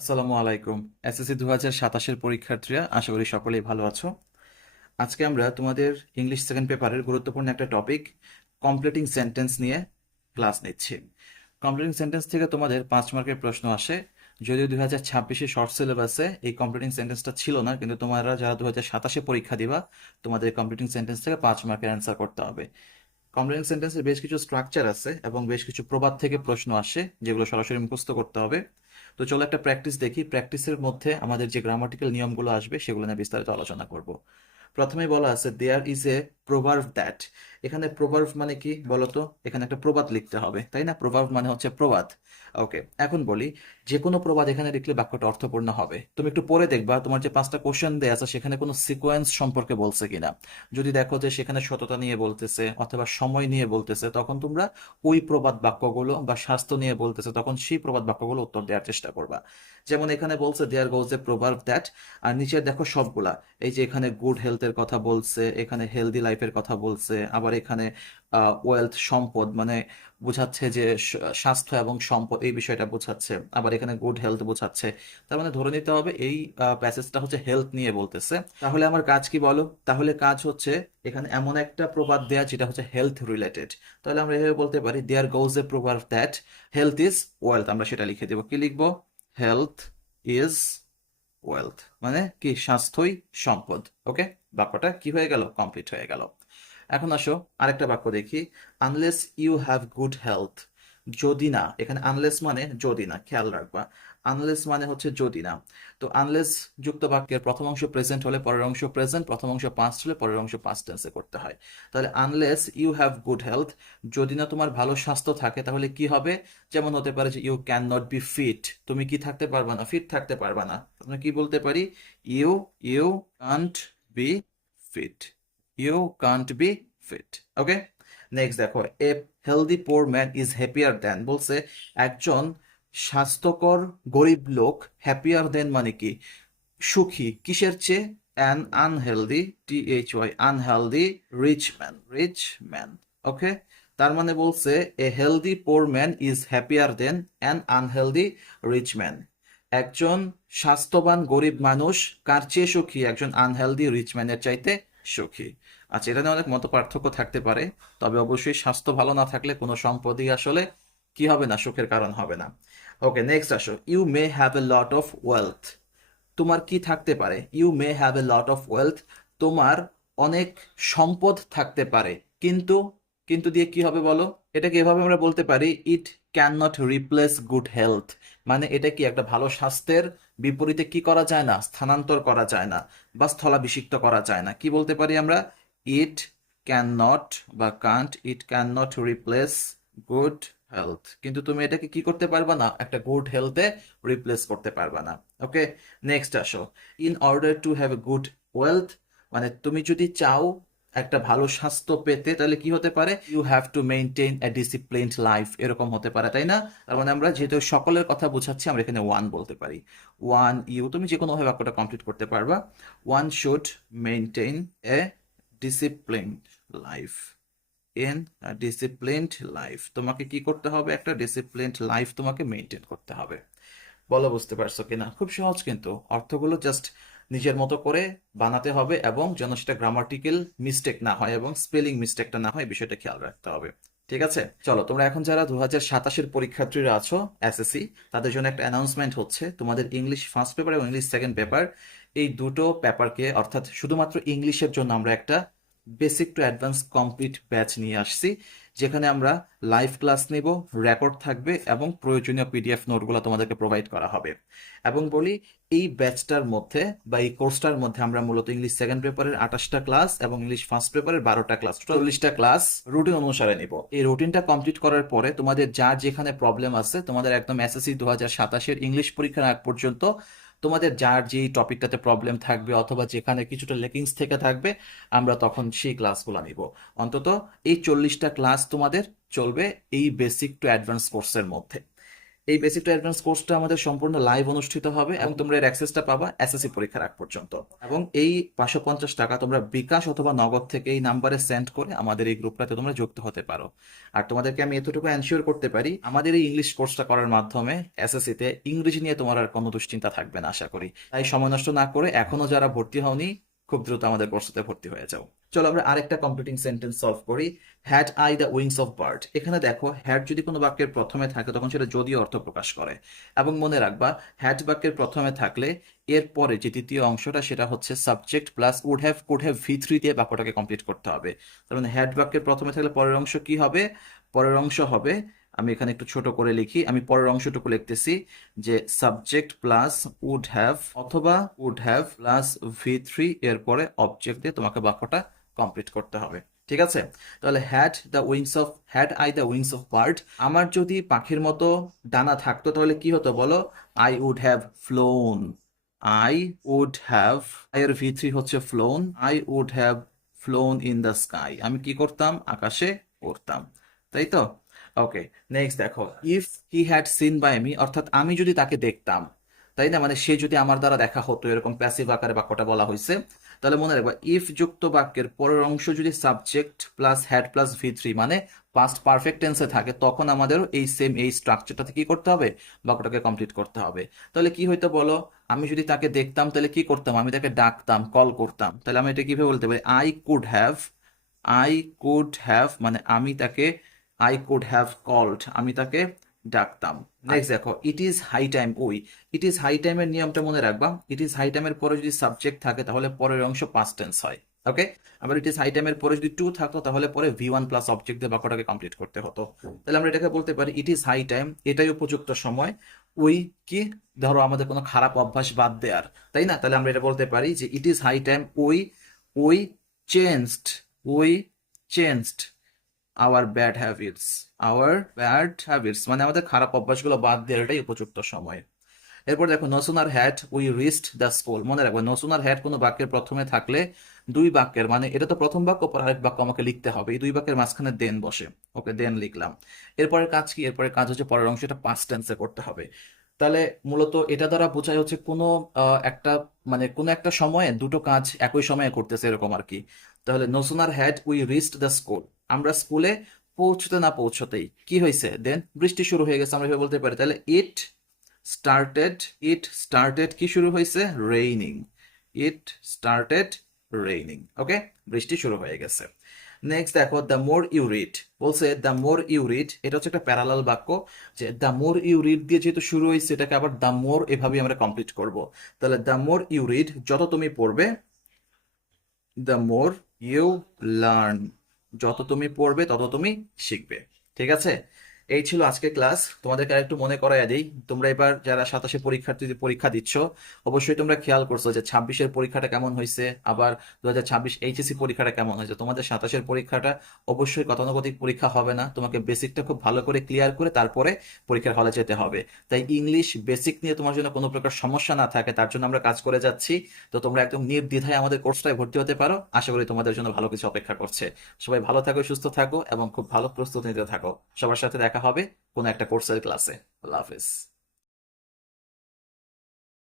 আসসালামু আলাইকুম। এসএসসি 2027-এর পরীক্ষার্থীরা, আশা করি সকলেই ভালো আছো। আজকে আমরা তোমাদের ইংলিশ সেকেন্ড পেপারের গুরুত্বপূর্ণ একটা টপিক কমপ্লিটিং সেন্টেন্স নিয়ে ক্লাস নিচ্ছি। কমপ্লিটিং সেন্টেন্স থেকে তোমাদের 5 মার্কের প্রশ্ন আসে। যদিও 2026-এ শর্ট সিলেবাসে এই কমপ্লিটিং সেন্টেন্সটা ছিল না, কিন্তু তোমরা যারা 2027-এ পরীক্ষা দিবা তোমাদের কমপ্লিটিং সেন্টেন্স থেকে 5 মার্কের অ্যান্সার করতে হবে। কমপ্লিটিং সেন্টেন্সের বেশ কিছু স্ট্রাকচার আছে এবং বেশ কিছু প্রবাদ থেকে প্রশ্ন আসে যেগুলো সরাসরি মুখস্থ করতে হবে। তো চলো একটা প্র্যাকটিস দেখি। প্র্যাকটিসের মধ্যে আমাদের যে গ্রামাটিক্যাল নিয়মগুলো আসবে সেগুলো নিয়ে বিস্তারিত আলোচনা করব। প্রথমেই বলা আছে there is a proverb that. এখানে প্রোভার্ব মানে কি বলতো? এখানে একটা প্রবাদ লিখতে হবে, তাই না? প্রোভার্ব মানে হচ্ছে প্রবাদ। ওকে, এখন বলি, যে কোনো প্রবাদ এখানে লিখলে বাক্যটা অর্থপূর্ণ হবে। তুমি একটু পরে দেখবা তোমার যে 5টা কোশ্চেন দেয়া আছে সেখানে কোনো সিকোয়েন্স সম্পর্কে বলছে কিনা। যদি দেখো যে সেখানে সততা নিয়ে বলতেছে অথবা সময় নিয়ে বলতেছে, তখন তোমরা ওই প্রবাদ বাক্যগুলো, বা স্বাস্থ্য নিয়ে বলতেছে তখন সেই প্রবাদ বাক্যগুলো উত্তর দেওয়ার চেষ্টা করবা। যেমন এখানে বলছে দেয়ার গোজ এ প্রোভার্ব দ্যাট, আর নিচে দেখো সবগুলা, এই যে এখানে গুড হেলথের কথা বলছে, এখানে হেলদি লাইফের কথা বলছে, আবার এখানে ওয়েলথ সম্পদ মানে বোঝাচ্ছে যে স্বাস্থ্য এবং সম্পদ এই বিষয়টা বোঝাচ্ছে, আবার এখানে গুড হেলথ বোঝাচ্ছে। তার মানে ধরে নিতে হবে এই প্যাসেজটা হচ্ছে হেলথ নিয়ে বলতেছে। তাহলে আমার কাজ কি বলো? তাহলে কাজ হচ্ছে এখানে এমন একটা প্রবাদ দেয়া যেটা হচ্ছে হেলথ রিলেটেড। তাহলে আমরা এভাবে বলতে পারি there goes a proverb that health is wealth. আমরা সেটা লিখে দেবো। কি লিখবো? হেলথ ইজ ওয়েলথ, মানে কি? স্বাস্থ্যই সম্পদ। ওকে, বাক্যটা কি হয়ে গেল? কমপ্লিট হয়ে গেল। এখন আসো আরেকটা বাক্য দেখি। Unless you have good health, যদি না, এখানে আনলেস মানে যদি না, খেয়াল রাখবা। আনলেস মানে হচ্ছে যদি না। তো আনলেস যুক্ত বাক্যের প্রথম অংশ প্রেজেন্ট হলে পরের অংশ প্রেজেন্ট, প্রথম অংশ পাস্ট হলে পরের অংশ পাস্ট টেন্সে করতে হয়। তাহলে unless you have good health, যদি না তোমার ভালো স্বাস্থ্য থাকে তাহলে কি হবে? যেমন হতে পারে যে you can not be fit, তুমি কি থাকতে পারবা না? ফিট থাকতে পারবা না। আমরা কি বলতে পারি? You you can't be fit. You can't be fit. Okay, next দেখো, a healthy poor man is happier than. বলছে একজন স্বাস্থ্যকর গরিব লোক হ্যাপিয়ার দেন মানে কি? সুখী কিসের চেয়ে? An unhealthy, THY, unhealthy rich man, rich man. Okay, তার মানে বলছে a healthy poor man is happier than an unhealthy rich man. একজন স্বাস্থ্যবান গরিব মানুষ কার চেয়ে সুখী? একজন আনহেলদি রিচ ম্যানের চাইতে সুখী। আচ্ছা, এটা নিয়ে অনেক মত পার্থক্য থাকতে পারে, তবে অবশ্যই স্বাস্থ্য ভালো না থাকলে কোনো সম্পদই আসলে কি হবে না? সুখের কারণ হবে না। ওকে, নেক্সট আসো, you may have a lot of wealth. তোমার কি থাকতে পারে? You may have a lot of wealth, তোমার অনেক সম্পদ থাকতে পারে, কিন্তু, কিন্তু দিয়ে কি হবে বলো? এটাকে এভাবে আমরা বলতে পারি, ইট can not replace good health. মানে এটা কি একটা ভালো স্বাস্থ্যের বিপরীতে কি করা যায় না? স্থানান্তর করা যায় না বা স্থলাভিষিক্ত করা যায় না। কি বলতে পারি আমরা? ইট ক্যান নট বা can't, it can not replace good health, কিন্তু তুমি এটাকে কি করতে পারবা না? একটা গুড হেলথে রিপ্লেস করতে পারবা না। ওকে, নেক্সট আসো, in order to have a good wealth, মানে তুমি যদি চাও একটা ভালো স্বাস্থ্য পেতে তাহলে কি হতে পারে? You have to maintain a disciplined life, এরকম হতে পারে, তাই না? তার মানে আমরা যেহেতু সকলের কথা বোঝাচ্ছি আমরা এখানে ওয়ান বলতে পারি। ওয়ান ইউ, তুমি যে কোনো ভাবে বাক্যটা কমপ্লিট করতে পারবা। One should maintain a disciplined life, in disciplined life. তোমাকে কি করতে হবে? একটা ডিসিপ্লিনড লাইফ তোমাকে মেনটেন করতে হবে। বলো বুঝতে পারছো কিনা? খুব সহজ, কিন্তু অর্থগুলো জাস্ট নিজের মতো করে বানাতে হবে এবং যেন সেটা গ্রামাটিক্যাল মিস্টেক না হয় এবং স্পেলিং মিস্টেকটা না হয়, বিষয়টা খেয়াল রাখতে হবে। ঠিক আছে, চলো তোমরা এখন যারা 2027-এর পরীক্ষার্থীরা আছো এসএসসি, তাদের জন্য একটা অ্যানাউন্সমেন্ট হচ্ছে, তোমাদের ইংলিশ ফার্স্ট পেপার এবং ইংলিশ সেকেন্ড পেপার, এই দুটো পেপারকে, অর্থাৎ শুধুমাত্র ইংলিশের জন্য আমরা একটা basic to advance complete batch নিয়ে আসছি, যেখানে আমরা লাইভ ক্লাস নেব, রেকর্ড থাকবে এবং প্রয়োজনীয় পিডিএফ নোটগুলো তোমাদেরকে প্রোভাইড করা হবে। এবং বলি, এই ব্যাচটার মধ্যে বা এই কোর্সটার মধ্যে আমরা মূলত ইংলিশ সেকেন্ড পেপারের 28টা ক্লাস এবং ইংলিশ ফার্স্ট পেপারের 12টা ক্লাস, 40টা ক্লাস রুটিন অনুসারে নিব। এই রুটিনটা কমপ্লিট করার পরে তোমাদের যার যেখানে প্রবলেম আছে, তোমাদের একদম এসএসসি 2027-এর ইংলিশ পরীক্ষার আগ পর্যন্ত তোমাদের যার যেই টপিকটাতে প্রবলেম থাকবে অথবা যেখানে কিছুটা লেকিংস থেকে থাকবে, আমরা তখন সেই ক্লাসগুলো নিব। অন্তত এই 40টা ক্লাস তোমাদের চলবে এই বেসিক টু অ্যাডভান্স কোর্সের মধ্যে। এই বেসিক টু অ্যাডভান্স কোর্সটা আমাদের সম্পূর্ণ লাইভ অনুষ্ঠিত হবে এবং তোমরা এর অ্যাক্সেসটা পাবা এসএসসি পরীক্ষার আগ পর্যন্ত। এবং এই 550 টাকা তোমরা বিকাশ অথবা নগদ থেকে এই নাম্বারে সেন্ড করে আমাদের এই গ্রুপটাতে তোমরা যুক্ত হতে পারো। আর তোমাদেরকে আমি এতটুকু এনশিওর করতে পারি, আমাদের এই ইংলিশ কোর্সটা করার মাধ্যমে এসএসসিতে ইংরেজি নিয়ে তোমার আর কোনো দুশ্চিন্তা থাকবে না আশা করি। তাই সময় নষ্ট না করে এখনো যারা ভর্তি হওনি, খুব দ্রুত আমাদের কোর্সে ভর্তি হয়ে যাও। চলো আমরা আরেকটা কমপ্লিটিং সেন্টেন্স সলভ করি। Had I the wings of bird. এখানে দেখো হ্যাড যদি কোনো বাক্যের প্রথমে থাকে তখন সেটা যদিও অর্থ প্রকাশ করে, এবং মনে রাখবা হ্যাড বাক্যের প্রথমে থাকলে এরপরে যে দ্বিতীয় অংশটা সেটা হচ্ছে সাবজেক্ট প্লাস কুড হ্যাভ ভি3 দিয়ে বাক্যটাকে কমপ্লিট করতে হবে। তার মানে হ্যাড বাক্যের প্রথমে থাকলে পরের অংশ কি হবে? পরের অংশ হবে, আমি এখানে একটু ছোট করে লিখি, আমি পরের অংশটুকু লিখতেছি যে সাবজেক্ট প্লাস উড হ্যাভ অথবা উড হ্যাভ প্লাস ভি3 এরপরে অবজেক্ট দিয়ে তোমাকে বাক্যটা কমপ্লিট করতে হবে। ঠিক আছে? তাহলে had I the wings of bird, আমার যদি পাখির মতো ডানা থাকতো তাহলে কি হতো বলো? I would have flown. I would have, এর ভি3 হচ্ছে flown, I would have flown in the sky, আমি কি করতাম? আকাশে উড়তাম, তাই তো? ওকে, নেক্সট দেখো, if he had seen by me, অর্থাৎ আমি যদি তাকে দেখতাম, তাই না? মানে সে যদি আমার দ্বারা দেখা হতো, এরকম প্যাসিভ আকারে বাক্যটা বলা হয়েছে। তাহলে মনে রাখবা ইফ যুক্ত বাক্যের পরের অংশ যদি সাবজেক্ট প্লাস হ্যাড প্লাস ভি3 মানে পাস্ট পারফেক্ট টেন্সে থাকে, তখন আমাদেরও এই স্ট্রাকচারটাতে কি করতে হবে? বাক্যটাকে কমপ্লিট করতে হবে। তাহলে কি হইতো বলো? আমি যদি তাকে দেখতাম তাহলে কি করতাম? আমি তাকে ডাকতাম, কল করতাম। তাহলে আমি এটা কিভাবে বলতে পারি? আই কুড হ্যাভ মানে আমি তাকে, আই কুড হ্যাভ কল্ড, আমি তাকে ডাকতাম। নেক্সট দেখো, it is high time it is high টাইমের নিয়মটা মনে রাখবা, ইট ইজ হাই টাইমের পরে যদি সাবজেক্ট থাকে তাহলে পরের অংশ পাস্ট টেন্স হয়। ওকে, আবার ইট ইজ হাই টাইমের পরে যদি টু থাকতো তাহলে পরে ভি1 প্লাস অবজেক্ট দিয়ে বাক্যটাকে কমপ্লিট করতে হতো। তাহলে আমরা এটাকে বলতে পারি ইট ইজ হাই টাইম, এটাই উপযুক্ত সময়। উই কি, ধরো আমাদের কোনো খারাপ অভ্যাস বাদ দেয়ার, তাই না? তাহলে আমরা এটা বলতে পারি যে it is high time we changed we changed our bad habits মানে আমাদের খারাপ অভ্যাসগুলো বাদ দেওয়ার এটাই উপযুক্ত সময়। এরপর দেখো, no sooner had we reached the school. মনে রাখবো নো সুনার হ্যাড কোনো বাক্যের প্রথমে থাকলে দুই বাক্যের, মানে এটা তো প্রথম বাক্য, পর আরেক বাক্য আমাকে লিখতে হবে, এই দুই বাক্যের মাঝখানে দেন বসে। ওকে, দেন লিখলাম। এরপরের কাজ কি? এরপরের কাজ হচ্ছে পরের অংশটা পাস্ট টেন্সে করতে হবে। তাহলে মূলত এটা দ্বারা বোঝায় হচ্ছে কোনো একটা, মানে কোনো একটা সময়ে দুটো কাজ একই সময়ে করতেছে এরকম আর কি। তাহলে no sooner had we reached the school, আমরা স্কুলে পৌঁছতে না পৌঁছতেই কি হয়েছে? দেন বৃষ্টি শুরু হয়ে গেছে, আমরা এভাবে বলতে পারি। তাহলে ইট স্টার্টেড কি শুরু হয়েছে? Raining. It started raining. Okay, বৃষ্টি শুরু হয়ে গেছে। নেক্সট দেখো, দ্য মোর ইউ রিড, বলছে দ্য মোর ইউ রিড, এটা হচ্ছে একটা প্যারালাল বাক্য, যে দ্য মোর ইউ রিড দিয়ে যেহেতু শুরু হয়েছে এটাকে আবার দ্য মোর এভাবে আমরা কমপ্লিট করব। তাহলে দ্য মোর ইউ রিড, যত তুমি পড়বে, দ্য মোর ইউ লার্ন, যত তুমি পড়বে তত তুমি শিখবে। ঠিক আছে? এই ছিল আজকের ক্লাস। তোমাদেরকে আরেকটু মনে করাইয়া দিই, তোমরা এবার যারা 27 পরীক্ষার্থী পরীক্ষা দিচ্ছ, অবশ্যই তোমরা খেয়াল করছো যে 26-এর পরীক্ষাটা কেমন হয়েছে, আবার 2026 এইচএসসি পরীক্ষাটা কেমন হয়েছে। তোমাদের 27-এর পরীক্ষাটা অবশ্যই গতানুগতিক পরীক্ষা হবে না, তোমাকে বেসিকটা খুব ভালো করে ক্লিয়ার করে তারপরে পরীক্ষার হলে যেতে হবে। তাই ইংলিশ বেসিক নিয়ে তোমার জন্য কোনো প্রকার সমস্যা না থাকে তার জন্য আমরা কাজ করে যাচ্ছি। তো তোমরা একদম নির্দ্বিধায় আমাদের কোর্সটায় ভর্তি হতে পারো, আশা করি তোমাদের জন্য ভালো কিছু অপেক্ষা করছে। সবাই ভালো থাকো, সুস্থ থাকো এবং খুব ভালো প্রস্তুতি নিতে থাকো। সবার সাথে দেখা হবে কোনো একটা কোর্সের ক্লাসে। আল্লাহ হাফেজ।